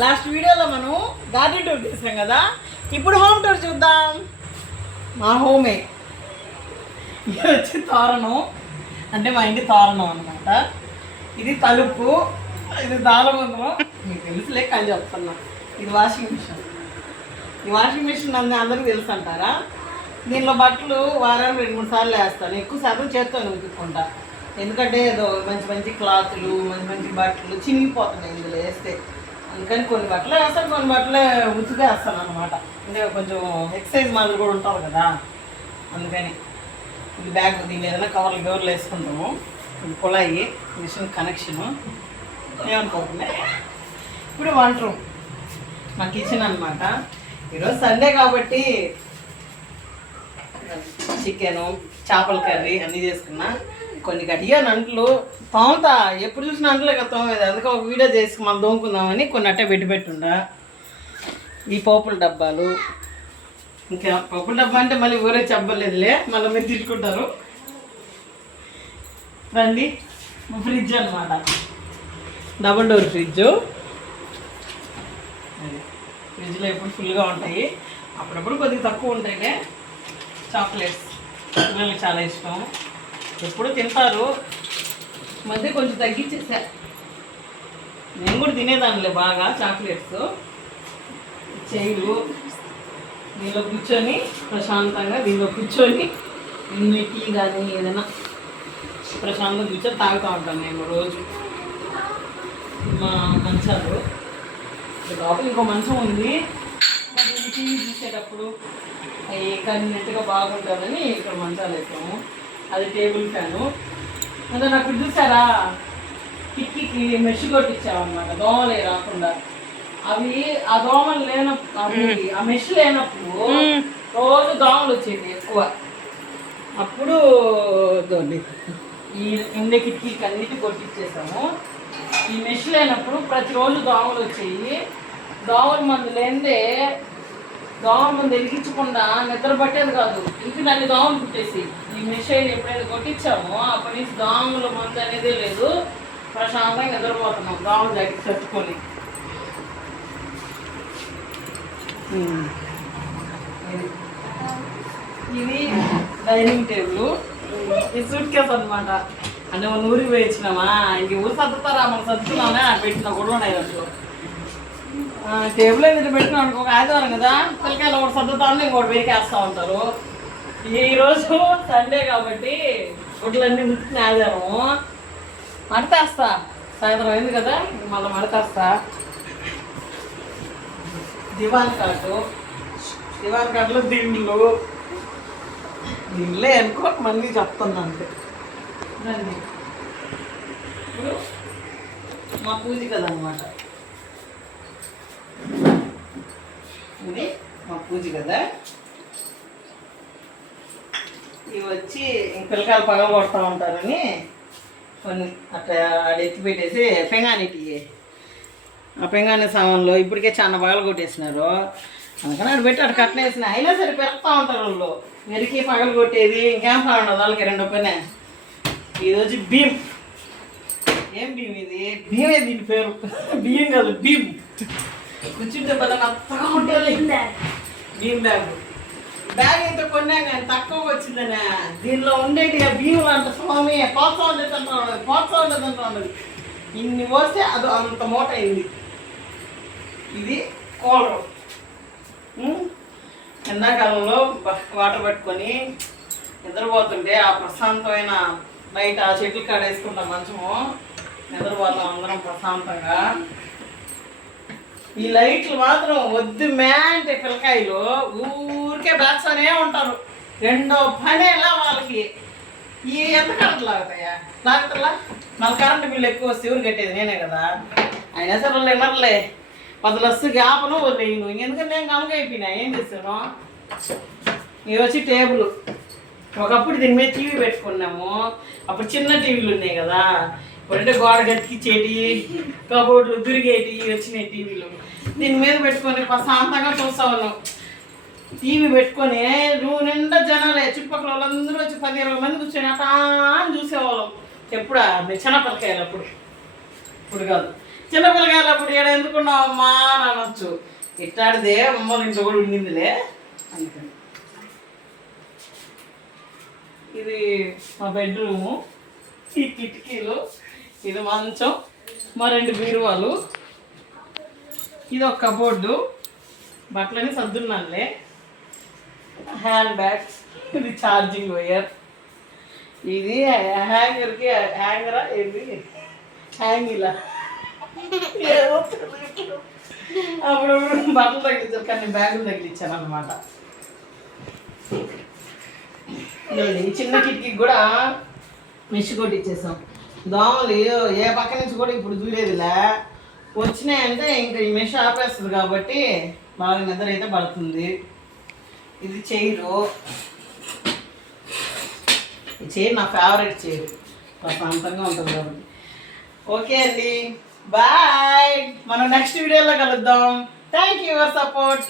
Last వీడియోలో మనం garden tour చేసాం కదా, ఇప్పుడు హోమ్ టూర్ చూద్దాం. మా హోమే ఇది వచ్చి తోరణం, అంటే మా ఇంటి తోరణం అనమాట. ఇది తలుపు, ఇది దారబంధం, మీకు తెలుసులే కానీ చెప్తున్నా. ఇది వాషింగ్ మిషన్. ఈ వాషింగ్ మిషన్ అందరికీ తెలుసు అంటారా. దీనిలో బట్టలు వారానికి 2-3 సార్లు వేస్తాను. ఎక్కువ శాతం చేత్తో ఉతుక్కుంటా, ఎందుకంటే ఏదో మంచి మంచి క్లాతులు, మంచి మంచి బట్టలు చినిగిపోతున్నాయి ఇందులో వేస్తే. అందుకని కొన్ని బట్టలు వేస్తాను, కొన్ని బట్టలు ఉతికేస్తాను అనమాట. అంటే కొంచెం ఎక్సర్సైజ్ మాదిరి కూడా ఉంటుంది కదా, అందుకని. ఇది బ్యాగ్, దీన్ని ఏదైనా కవర్లు వేసుకుంటాము. ఇది కుళాయి, మిషన్ కనెక్షను, ఏమనుకోకుండా. ఇప్పుడు వంట రూమ్, మా కిచెన్ అనమాట. ఈరోజు సండే కాబట్టి చికెను, చేపల కర్రీ అన్నీ చేసుకున్నా. కొన్ని గట్టిగా అంట్లు తోముతా, ఎప్పుడు చూసిన అంటలే కదా తోమేది. అందుకే ఒక వీడియో చేసి మనం తోముకుందామని కొన్ని అట్టే పెట్టుండా. ఈ పోపుల డబ్బాలు, ఇంకా పప్పుల డబ్బా అంటే మళ్ళీ ఊరే చెప్పలేదులే, మళ్ళీ మీరు తిట్టుకుంటారు. రండి, ఫ్రిడ్జ్ అనమాట, డబుల్ డోర్ ఫ్రిడ్జ్. ఫ్రిడ్జ్లో ఎప్పుడు ఫుల్గా ఉంటాయి, అప్పుడప్పుడు కొద్దిగా తక్కువ ఉంటాయిలే. చాక్లెట్స్ పిల్లలకి చాలా ఇష్టం, ఎప్పుడు తింటారు. మధ్య కొంచెం తగ్గించేసా, నేను కూడా తినేదానిలే బాగా చాక్లెట్స్. చెయ్యలు దీనిలో కూర్చొని ప్రశాంతంగా, దీనిలో కూర్చొని ఇన్ని టీ కానీ ఏదైనా ప్రశాంతంగా కూర్చొని తాగుతూ ఉంటాను నేను రోజు. మా మంచాలు లోపల ఇంకో మంచం ఉంది, టీవీ చూసేటప్పుడు అవి కన్వీనెంట్గా బాగుంటుందని ఇక్కడ మంచాలు వేసాము. అది టేబుల్ ఫ్యాను. అంటే నాకు చూసారా, కిటికీకి మెష్ కొట్టించామన్నమాట, దోమలే రాకుండా. అవి ఆ దోమలు లేనప్పుడు, అవి ఆ మెష్ లేనప్పుడు రోజు దోమలు వచ్చేది ఎక్కువ. అప్పుడు ఈ ఇండే కిటికీకి అన్నిటి కొట్టించేసాము. ఈ మెష్ లేనప్పుడు ప్రతిరోజు దోమలు వచ్చేవి. దోమల మందు లేదే, దోమల మందు వెలిగించకుండా నిద్ర పట్టేది కాదు. ఇంటి దాన్ని దోమలు పుట్టేసి. ఈ మెష్ ఎప్పుడైతే కొట్టించామో అప్పటి నుంచి దోమల మందు అనేదే లేదు, ప్రశాంతంగా నిద్రపోతున్నాం దోమలు దగ్గర తట్టుకొని. ఇది డైనింగ్ టేబుల్, ఇది సూట్ కేస్ అనమాట. అంటే మన ఊరికి పోయి ఇచ్చినామా, ఇంక ఊరు సర్దుతారా మనం సర్దుతున్నామే, పెట్టిన కూడా ఉన్నాయి అసలు. టేబుల్ ఏదైతే పెట్టినా అనుకో, ఆదివారం కదా, పిల్లకాయలు ఒకటి సర్దుతామని ఇంకోటి వేకేస్తూ ఉంటారు. ఈరోజు సండే కాబట్టి గుడ్లన్నీ ఉతికిన ఆదివారము మడతేస్తా. సాయంత్రం అయింది కదా, మళ్ళీ మడతేస్తా. దివాన్ కాట్లో దిండ్లే అనుకో, మళ్ళీ చెప్తాను అంతే. ఇప్పుడు మా పూజ కదనమాట, ఇది మా పూజ కదా. ఇవి వచ్చి పిల్లకాయలు పగలు కొడతా ఉంటారని కొన్ని అట్లా ఎత్తి పెట్టేసి పెంగానిటి, ఆ పెంగాని సామాన్లు ఇప్పటికే చాలా పగలు కొట్టేసినారు. అందుకని అక్కడ పెట్టి అక్కడ కట్టనేసిన. అయినా సరే పెడతా ఉంటారు వాళ్ళు, మెరికి పగలు కొట్టేది ఇంకేం పని ఉండదు వాళ్ళకి. రెండో పనే. ఇది వచ్చి భీమ్. ఏం భీమ్ ఇది? భీమే దీని పేరు, బియ్యం కాదు భీమ్. కూర్చుంటే పదన అంతగా ఉంటుంది భీమ్ బ్యాగ్. బ్యాగ్ ఇంత కొన్నా కానీ తక్కువగా వచ్చిందనే. దీనిలో ఉండేటి భీములు అంట స్వామి, పోత్సవం ఉండదు. ఇన్ని పోస్తే అది అంత మూట అయింది. ఇది కూలరు. ఎండాకాలంలో వాటర్ పట్టుకొని నిద్రపోతుంటే ఆ ప్రశాంతమైన బయట ఆ చెట్లు కాడ వేసుకుంటాం మంచము, నిద్రపోతాం అందరం ప్రశాంతంగా. ఈ లైట్లు మాత్రం వద్దు అంటే పిల్లకాయలు ఊరికే బేస్తూనే ఉంటారు. రెండో పనేలా వాళ్ళకి. ఈ ఎంత కరెంట్ లాగుతాయా? లాగుతారా? మళ్ళీ కరెంటు బిల్లు ఎక్కువ వస్తే ఎవరు కట్టేది నేనే కదా. అయినా సరే వాళ్ళు వినర్లే, 10 లక్షలు గ్యాపను వదిలేను. ఎందుకంటే నేను కనుక అయిపోయినా ఏం చేస్తాను. ఇవి వచ్చి టేబుల్. ఒకప్పుడు దీని మీద టీవీ పెట్టుకున్నాము, అప్పుడు చిన్న టీవీలు ఉన్నాయి కదా. ఇప్పుడంటే గోడ గతికిచ్చేటి, కబోర్డులు తిరిగేటి వచ్చినాయి టీవీలు. దీని మీద పెట్టుకొని ప్రశాంతంగా చూస్తా ఉన్నాం. టీవీ పెట్టుకొని రూమ్ నిండా జనాలే, చుట్టుపక్కల వాళ్ళందరూ వచ్చి 10-20 మంది కూర్చొని అటా అని చూసేవాళ్ళం. ఎప్పుడా చిన్నపిల్లకాయలు అప్పుడు, ఇప్పుడు కాదు. చిన్నపిల్లగాయలు అప్పుడు ఇక్కడ ఎందుకున్నావు అమ్మా అని అనొచ్చు. ఇట్లాడితే అమ్మ ఇంట్లో కూడా ఉండిందిలే అందుకని. ఇది మా బెడ్రూము, ఈ కిటికీలు, ఇది మంచం, మా 2 బీరువాలు, ఇది ఒక కబోర్డు, బట్టలని సర్దున్నానులే, హ్యాండ్ బ్యాగ్స్, ఇది ఛార్జింగ్ వైర్, ఇది హ్యాంగర్కి హ్యాంగరా ఏంటి హ్యాంగిలా అప్పుడు బట్టలు తగిలించారు కానీ బ్యాగులు తగిలించాను అనమాట. ఈ చిన్న కిటికీకి కూడా మెష్ కొట్టించేసాం. దోమలు ఏ పక్క నుంచి కూడా ఇప్పుడు దూరేదిలే, వచ్చినాయంటే ఇంకా ఈ మెష్ ఆపేస్తుంది కాబట్టి బాగా నిద్ర అయితే పడుతుంది. ఇది చైరు, ఈ చైర్ నా ఫేవరెట్ చైర్, ప్రశాంతంగా ఉంటుంది కాబట్టి. ఓకే అండి, బాయ్. మనం నెక్స్ట్ వీడియోలో కలుద్దాం. Thank you for support.